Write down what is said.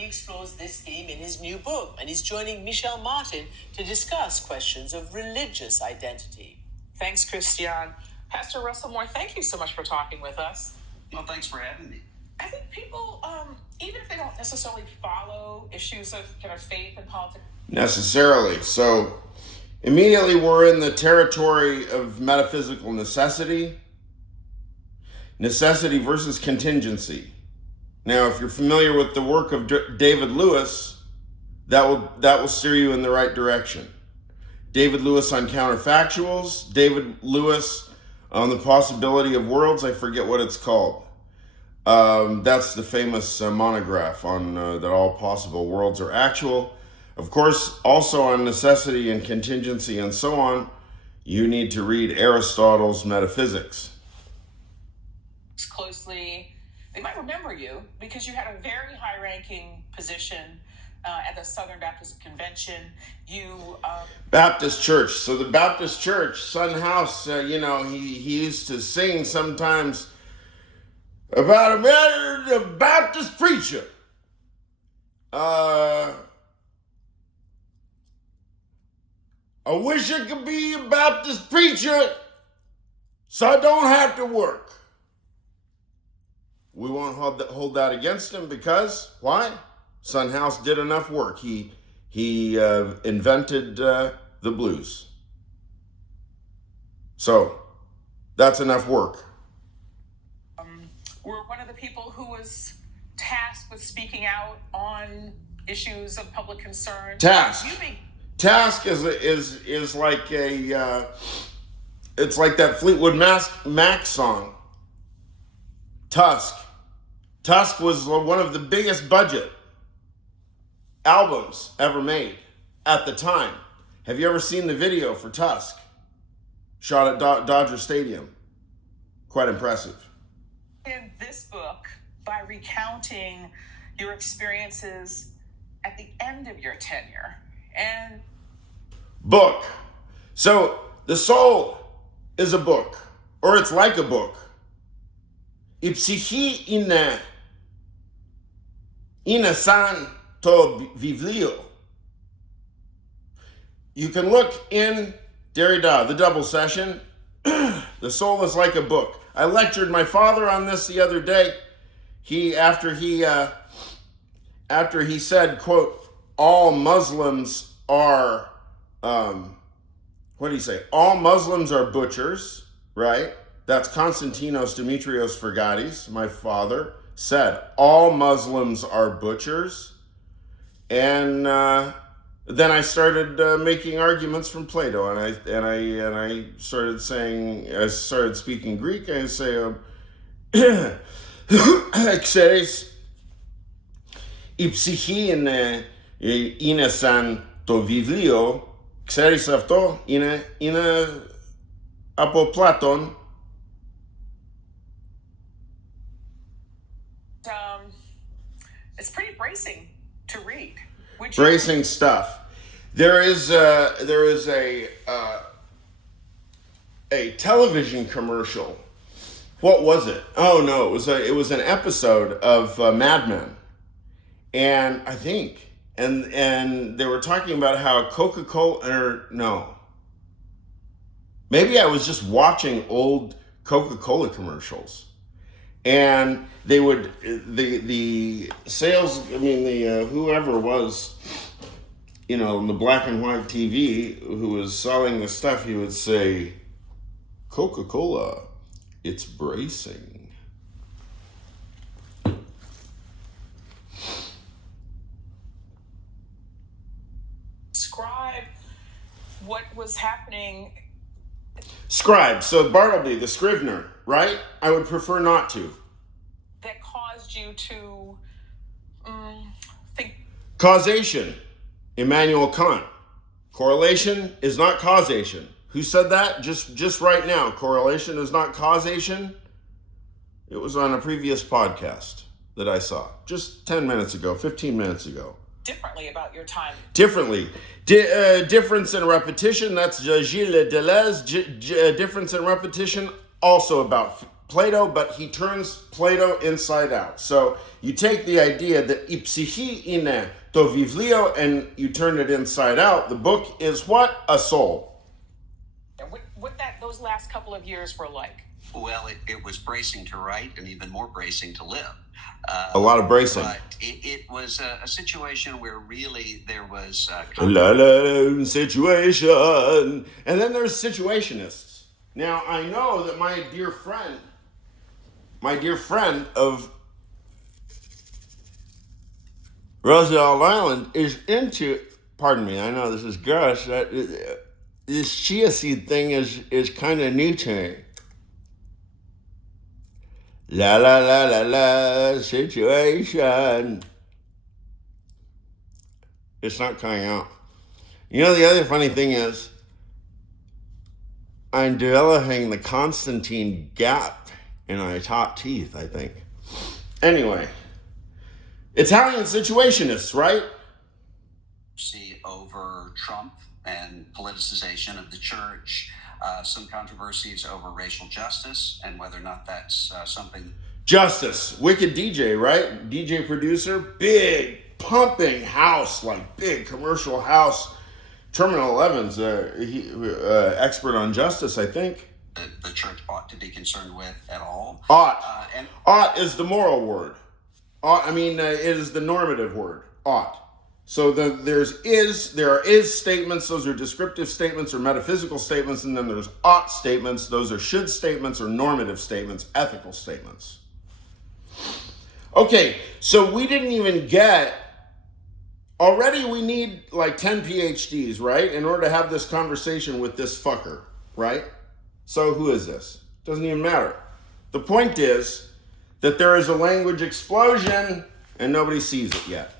he explores this theme in his new book, and he's joining Michel Martin to discuss questions of religious identity. Thanks, Christian. Pastor Russell Moore, thank you so much for talking with us. Well, thanks for having me. I think people, even if they don't necessarily follow issues of kind of faith and politics necessarily. So immediately we're in the territory of metaphysical necessity. Necessity versus contingency. Now, if you're familiar with the work of David Lewis, that will steer you in the right direction. David Lewis on counterfactuals, David Lewis on the possibility of worlds. I forget what it's called. That's the famous monograph on that all possible worlds are actual. Of course, also on necessity and contingency and so on, you need to read Aristotle's Metaphysics. Closely, they might remember you because you had a very high-ranking position at the Southern Baptist Convention. Baptist Church. So the Baptist Church, Son House, he used to sing sometimes about a Baptist preacher. I wish I could be a Baptist preacher so I don't have to work. We won't hold that against him because, why? Son House did enough work. He invented the blues. So, that's enough work. We're one of the people who was tasked with speaking out on issues of public concern. Task is like it's like that Fleetwood Mac song. Tusk. Tusk was one of the biggest budget albums ever made at the time. Have you ever seen the video for Tusk? Shot at Dodger Stadium. Quite impressive. In this book, by recounting your experiences at the end of your tenure and book. So the soul is a book, or it's like a book. I psychi ina san to vivlio. You can look in Derrida, the double session. The soul is like a book. I lectured my father on this the other day. After he said, quote, all Muslims are, what did he say? All Muslims are butchers, right? That's Konstantinos Dimitrios Fergadis, my father, said, all Muslims are butchers. And then I started making arguments from Plato, and I started saying, I started speaking Greek. I say, "Xeris ipsychi είναι σαν το βιβλίο, ξέρεις αυτό, είναι από Πλάτων." It's pretty bracing to read. Bracing stuff. There is a television commercial. What was it? Oh no, it was an episode of Mad Men, and I think and they were talking about how Coca-Cola, maybe I was just watching old Coca-Cola commercials. And they would, the sales, whoever was, in the black and white TV who was selling the stuff, he would say, Coca-Cola, it's bracing. Describe what was happening. Scribe, so Bartleby, the Scrivener, right? I would prefer not to. That caused you to think. Causation, Immanuel Kant. Correlation is not causation. Who said that? Just right now. Correlation is not causation. It was on a previous podcast that I saw just 10 minutes ago, 15 minutes ago. Differently about your time. Differently. Difference in repetition, that's Gilles Deleuze. Difference in repetition, also about Plato, but he turns Plato inside out. So you take the idea that I psychi ine to vivlio and you turn it inside out. The book is what? A soul. And what those last couple of years were like? Well, it was bracing to write and even more bracing to live. A lot of bracing. But it was a situation where really there was situation. And then there's situationists. Now, I know that my dear friend of Roosevelt Island is into, pardon me, I know this is gross, this chia seed thing is kind of new to me. La la la la la, situation. It's not coming out. You know, the other funny thing is, I'm developing the Constantine gap in my top teeth, I think. Anyway, Italian situationists, right? see over Trump and politicization of the church, some controversies over racial justice and whether or not that's something. Justice, wicked DJ, right? DJ producer, big pumping house, like big commercial house. Terminal 11's expert on justice, I think. The church ought to be concerned with at all. Ought. And Ought is the moral word. Ought, it is the normative word. Ought. So there are is statements, those are descriptive statements or metaphysical statements, and then there's ought statements, those are should statements or normative statements, ethical statements. Okay, so we didn't even get, already we need like 10 PhDs, right? In order to have this conversation with this fucker, right? So who is this? Doesn't even matter. The point is that there is a language explosion and nobody sees it yet.